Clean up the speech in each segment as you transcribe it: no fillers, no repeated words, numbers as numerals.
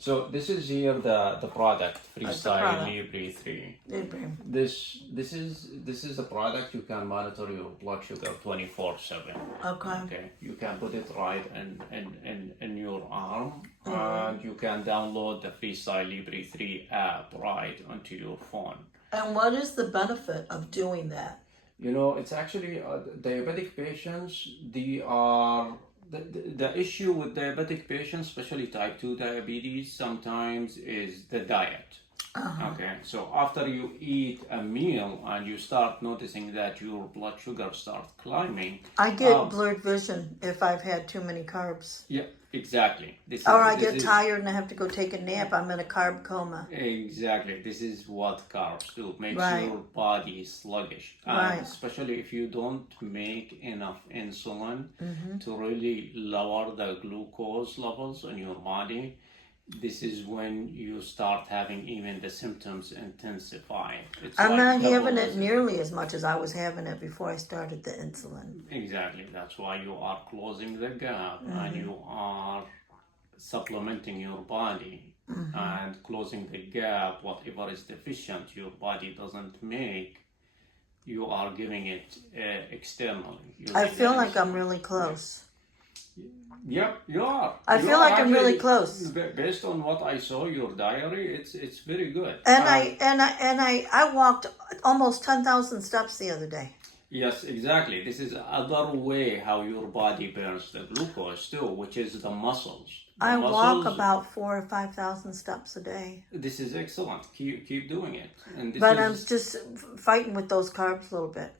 So this is here the product FreeStyle product. Libre 3. Libre. This is a product you can monitor your blood sugar 24/7. Okay. Okay. You can put it right in your arm, and you can download the FreeStyle Libre 3 app right onto your phone. And what is the benefit of doing that? You know, it's actually diabetic patients. They are the issue with diabetic patients, especially type 2 diabetes, sometimes is the diet. Okay, so after you eat a meal and you start noticing that your blood sugar starts climbing. I get blurred vision if I've had too many carbs. Yeah, exactly. Or I get tired and I have to go take a nap. I'm in a carb coma. Exactly. This is what carbs do. Makes Right. your body sluggish. Right. And especially if you don't make enough insulin to really lower the glucose levels in your body, this is when you start having even the symptoms intensify. I'm not having it nearly as much as I was having it before I started the insulin. Exactly. That's why you are closing the gap and you are supplementing your body and closing the gap. Whatever is deficient your body doesn't make, you are giving it externally. I feel like I'm really close. Yep, you are. I feel like I'm really close. Based on what I saw, your diary, it's very good. And I walked almost 10,000 steps the other day. Yes, exactly. This is other way how your body burns the glucose too, which is the muscles. I walk about 4,000 or 5,000 steps a day. This is excellent. Keep doing it. And this but I'm just fighting with those carbs a little bit.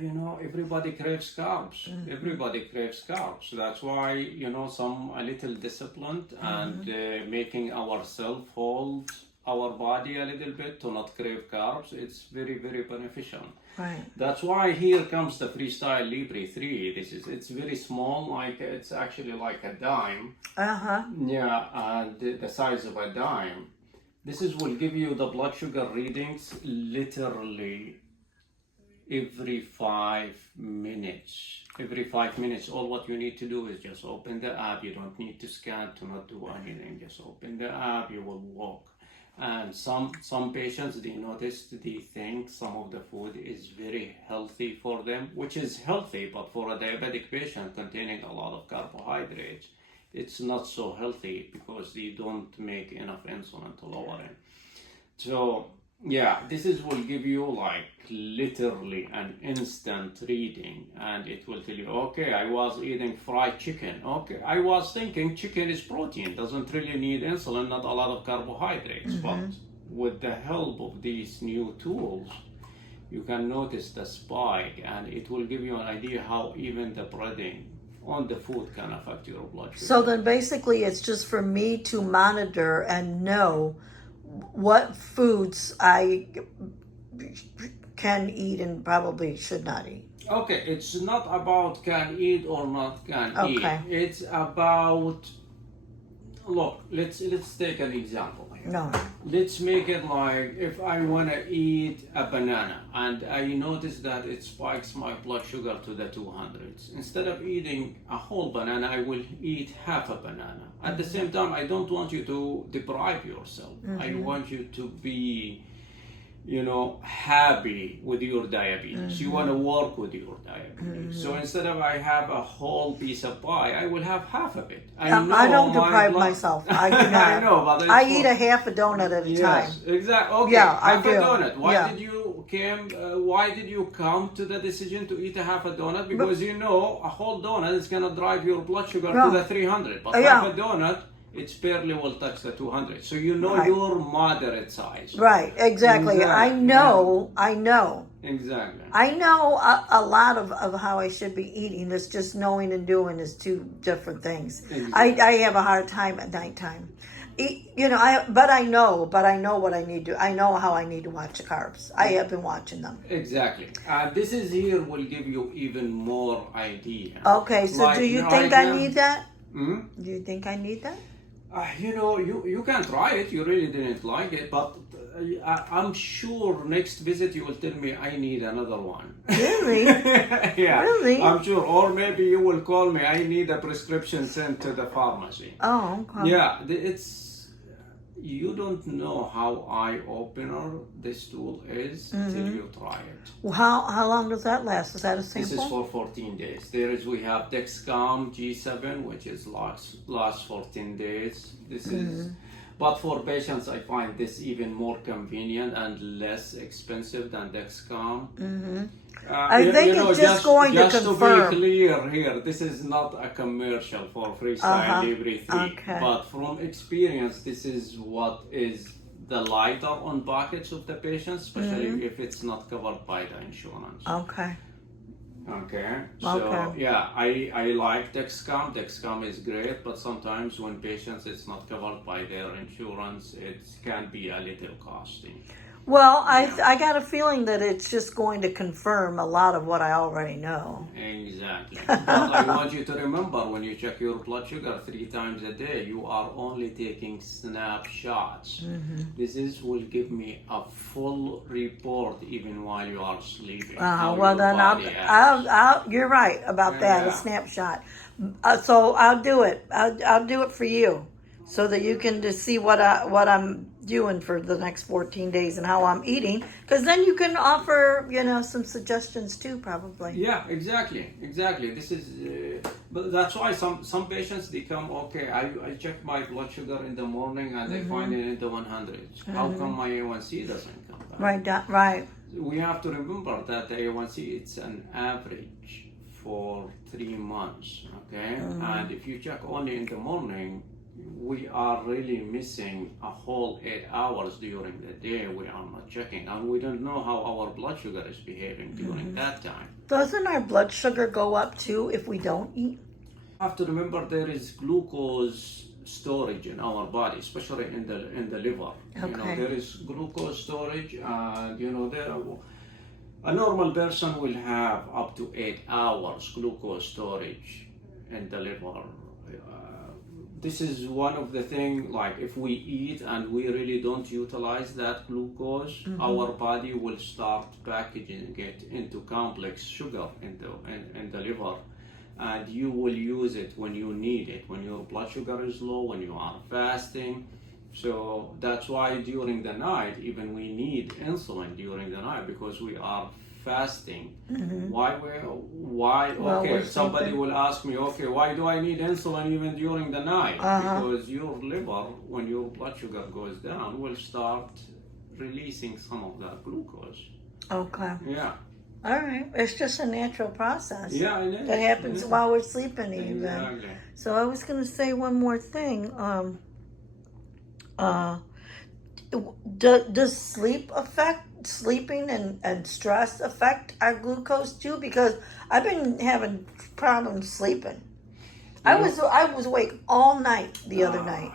You know, everybody craves carbs. Everybody craves carbs. That's why, you know, some a little disciplined and making ourselves hold our body a little bit to not crave carbs. It's very, very beneficial. Right. That's why here comes the FreeStyle Libre 3. It's very small, like it's actually like a dime. Yeah, the size of a dime. This will give you the blood sugar readings literally every 5 minutes. Every 5 minutes, all what you need to do is just open the app. You don't need to scan to not do anything. Just open the app, you will walk. And some patients, they think some of the food is very healthy for them, which is healthy, but for a diabetic patient containing a lot of carbohydrates, it's not so healthy because they don't make enough insulin to lower it. So yeah, will give you like literally an instant reading, and it will tell you, okay, I was eating fried chicken. Okay, I was thinking chicken is protein, doesn't really need insulin, not a lot of carbohydrates. But with the help of these new tools, you can notice the spike, and it will give you an idea how even the breading on the food can affect your blood sugar. So then basically it's just for me to monitor and know what foods I can eat and probably should not eat. Okay, it's not about can eat or not can eat. It's about, look, let's take an example here. No. Let's make it like if I want to eat a banana and I notice that it spikes my blood sugar to the 200s. Instead of eating a whole banana, I will eat half a banana. At the same time, I don't want you to deprive yourself. I want you to be, you know, happy with your diabetes. You want to work with your diabetes. So instead of I have a whole piece of pie, I will have half of it. I don't deprive myself. I do not. I know, but I eat a half a donut at a time. Yes, exactly. Okay, yeah, half I do. a donut. Why did you come to the decision to eat a half a donut? Because you know a whole donut is gonna drive your blood sugar to the 300, but half a donut, it's barely will touch the 200. So you know your moderate size. Right, exactly. I know. Exactly. I know a lot of how I should be eating. It's just knowing and doing is two different things. Exactly. I have a hard time at nighttime. You know, but I know what I need to. I know how I need to watch the carbs. I have been watching them. Exactly. This is here will give you even more idea. Okay, so like, do you think I need that? Do you think I need that? You know, you can try it. You really didn't like it, but I'm sure next visit you will tell me I need another one. Really? Yeah. Really? I'm sure. Or maybe you will call me. I need a prescription sent to the pharmacy. Oh, okay. Yeah, you don't know how eye-opener this tool is till you try it. Well, how long does that last? Is that a sample? This is for 14 days. We have Dexcom G7, which is last 14 days. This is, but for patients, I find this even more convenient and less expensive than Dexcom. I think it's just going to confirm. Just to be clear here, this is not a commercial for FreeStyle Libre 3. Okay. But from experience, this is what is the lighter on pockets of the patients, especially if it's not covered by the insurance. Okay. Okay. So yeah, I like Dexcom. Dexcom is great, but sometimes when patients it's not covered by their insurance, it can be a little costly. Well, I got a feeling that it's just going to confirm a lot of what I already know. Exactly. But I want you to remember, when you check your blood sugar 3 times a day, you are only taking snapshots. This will give me a full report even while you are sleeping. Well, then I'll you're right about that, a snapshot. So I'll do it. I'll do it for you, so that you can just see what I'm doing for the next 14 days and how I'm eating, because then you can offer some suggestions too, probably. Yeah, exactly. This is but that's why some patients, they come, okay, I check my blood sugar in the morning and they find it in the 100s. How come my A1C doesn't come back? Right. We have to remember that the A1C, it's an average for 3 months, okay? And if you check only in the morning, we are really missing a whole 8 hours during the day. We are not checking, and we don't know how our blood sugar is behaving during that time. Doesn't our blood sugar go up too if we don't eat? You have to remember there is glucose storage in our body, especially in the liver. Okay. There is glucose storage, and a normal person will have up to 8 hours glucose storage in the liver. This is one of the things, like if we eat and we really don't utilize that glucose, our body will start packaging it into complex sugar in the liver, and you will use it when you need it, when your blood sugar is low, when you are fasting. So that's why during the night, even we need insulin during the night, because we are fasting. Why? Okay, somebody will ask me, okay, why do I need insulin even during the night? Because your liver, when your blood sugar goes down, will start releasing some of that glucose. Okay. Yeah. All right. It's just a natural process. Yeah, it is. That happens while we're sleeping even. Exactly. So I was going to say one more thing. Does sleeping and stress affect our glucose too? Because I've been having problems sleeping. I was awake all night the other night.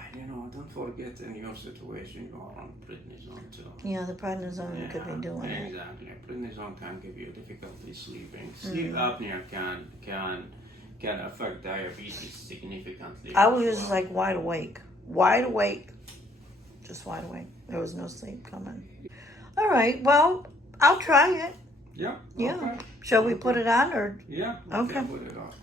Don't forget, in your situation you are on prednisone too. Yeah, the prednisone could be doing it. Exactly. Prednisone can give you difficulty sleeping. Sleep apnea can affect diabetes significantly. I was just like wide awake, just wide awake. There was no sleep coming. All right. Well, I'll try it. Yeah. Yeah. Okay. Shall we put it on or? Yeah. Okay. Put it on.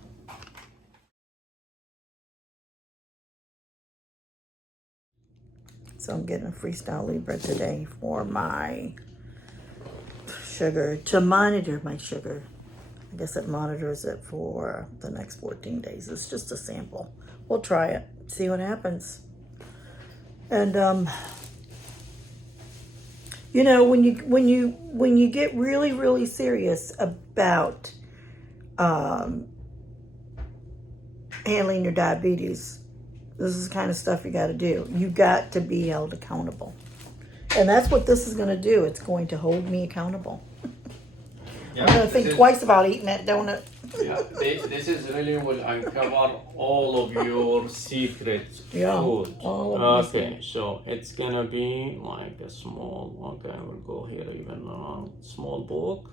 So I'm getting a FreeStyle Libre today for my sugar, to monitor my sugar. I guess it monitors it for the next 14 days. It's just a sample. We'll try it, see what happens. And when you get really, really serious about handling your diabetes, this is the kind of stuff you got to do. You got to be held accountable. And that's what this is going to do. It's going to hold me accountable. Yeah, I'm going to think twice about eating that donut. Yeah, this is really will uncover all of your secret food. Okay, so it's going to be like a small, we'll go here even small book.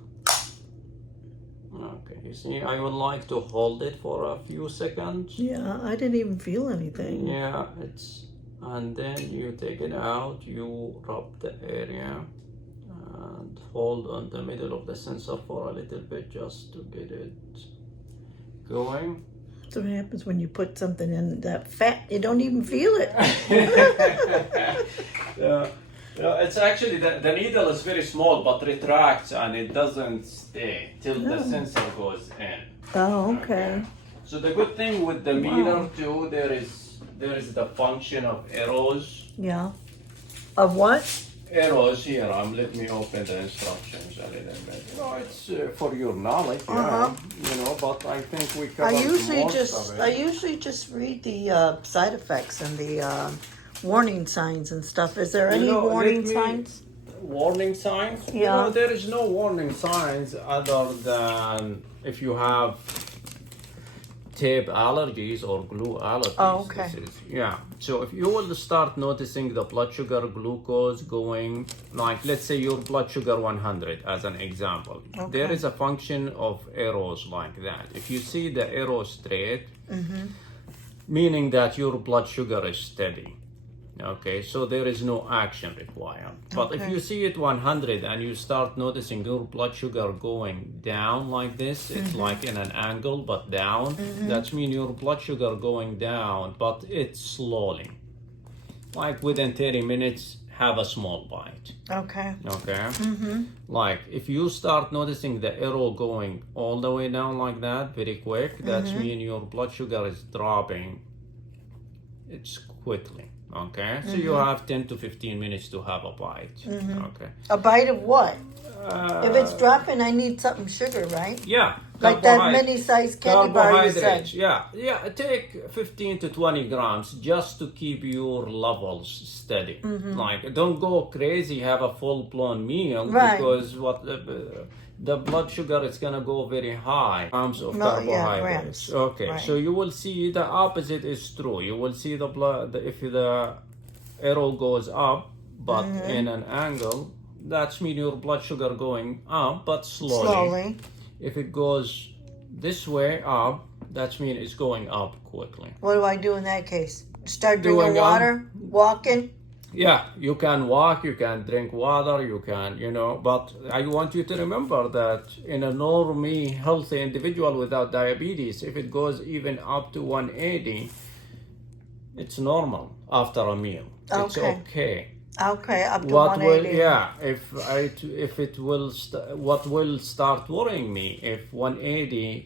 Okay, you see, I would like to hold it for a few seconds. Yeah, I didn't even feel anything. Yeah, and then you take it out, you rub the area and hold on the middle of the sensor for a little bit just to get it going. So what happens when you put something in that fat, you don't even feel it. It's actually the needle is very small but retracts and it doesn't stay till the sensor goes in. Oh, okay. So the good thing with the meter too, there is the function of arrows. Yeah. Of what? Arrows here. Let me open the instructions a little bit. It's for your knowledge, But I think we covered I usually just read the side effects and the warning signs and stuff. Is there any warning signs? Warning signs? Yeah. There is no warning signs other than if you have tape allergies or glue allergies. Oh, okay. So if you will start noticing the blood sugar glucose going, like let's say your blood sugar 100 as an example, there is a function of arrows like that. If you see the arrow straight, meaning that your blood sugar is steady. Okay, so there is no action required. But if you see it 100 and you start noticing your blood sugar going down like this, it's like in an angle but down, that means your blood sugar going down, but it's slowly. Like within 30 minutes, have a small bite. Okay. Like if you start noticing the arrow going all the way down like that, very quick, that means your blood sugar is dropping. It's quickly. Okay, so you have 10 to 15 minutes to have a bite. Okay. A bite of what? If it's dropping, I need something sugar, right? Yeah. Like that mini-sized candy bar you said. Yeah. Take 15 to 20 grams just to keep your levels steady. Like, don't go crazy, have a full-blown meal because the blood sugar is gonna go very high. Grams of carbohydrates. So you will see the opposite is true. You will see the blood if the arrow goes up, but in an angle, that's mean your blood sugar going up, but slowly. If it goes this way up, that means it's going up quickly. What do I do in that case? Start drinking water, walking? Yeah, you can walk, you can drink water, you can, but I want you to remember that in a normally healthy individual without diabetes, if it goes even up to 180, it's normal after a meal. It's okay. Okay, up to 180. What will start worrying me if 180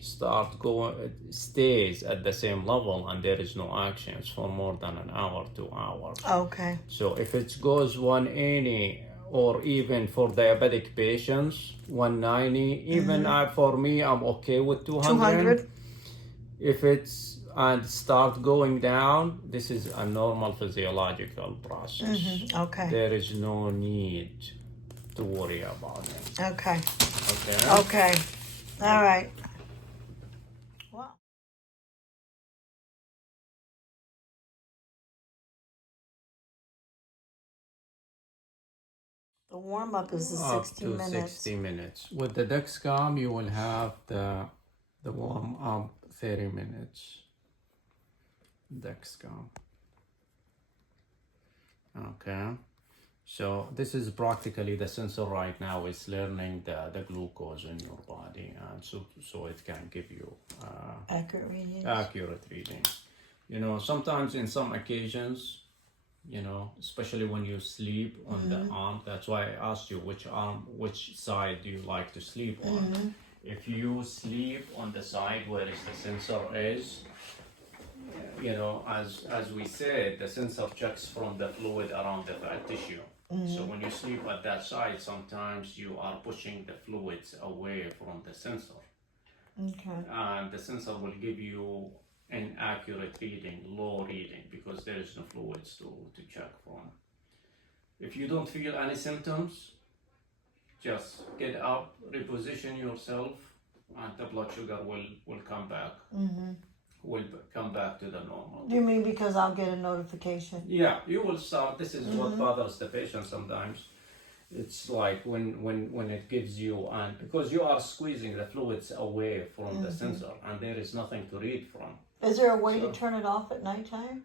stays at the same level and there is no actions for more than an hour, 2 hours. Okay. So if it goes 180 or even for diabetic patients 190, even for me I'm okay with 200. If it's and start going down, this is a normal physiological process. Okay. There is no need to worry about it. Okay. All right. Wow. The warm-up is the 60 minutes. 60 minutes. With the Dexcom, you will have the warm-up 30 minutes. Dexcom. Okay, so this is practically the sensor right now is learning the glucose in your body, and so it can give you accurate readings. Sometimes in some occasions, especially when you sleep on the arm, that's why I asked you which side do you like to sleep on. If you sleep on the side where the sensor is, as we said, the sensor checks from the fluid around the fat tissue. So when you sleep at that side, sometimes you are pushing the fluids away from the sensor. Okay. And the sensor will give you an accurate reading, low reading, because there is no fluids to check from. If you don't feel any symptoms, just get up, reposition yourself, and the blood sugar will come back. Will come back to the normal. Do you mean because I'll get a notification? Yeah, you will start. This is what bothers the patient sometimes. It's like when it gives you, and because you are squeezing the fluids away from the sensor and there is nothing to read from. Is there a way to turn it off at nighttime?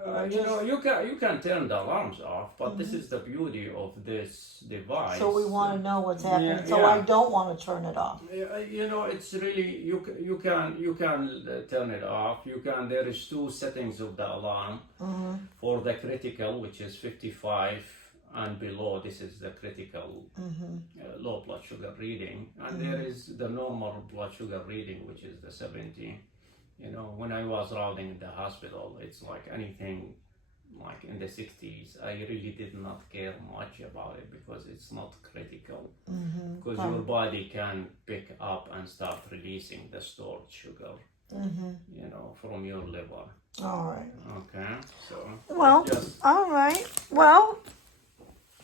You can turn the alarms off, but this is the beauty of this device. So we want to know what's happening. So I don't want to turn it off. It's really you can turn it off. There is 2 settings of the alarm for the critical, which is 55 and below, this is the critical low blood sugar reading, and there is the normal blood sugar reading, which is the 70. You know, when I was routing in the hospital, it's like anything like in the 60s. I really did not care much about it because it's not critical. Because your body can pick up and start releasing the stored sugar, you know, from your liver. All right. Okay, so. Well, all right. Well,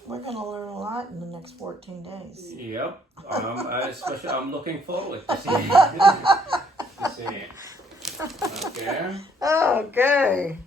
we're going to learn a lot in the next 14 days. Yep. Especially, I'm looking forward to seeing it. Okay. Okay.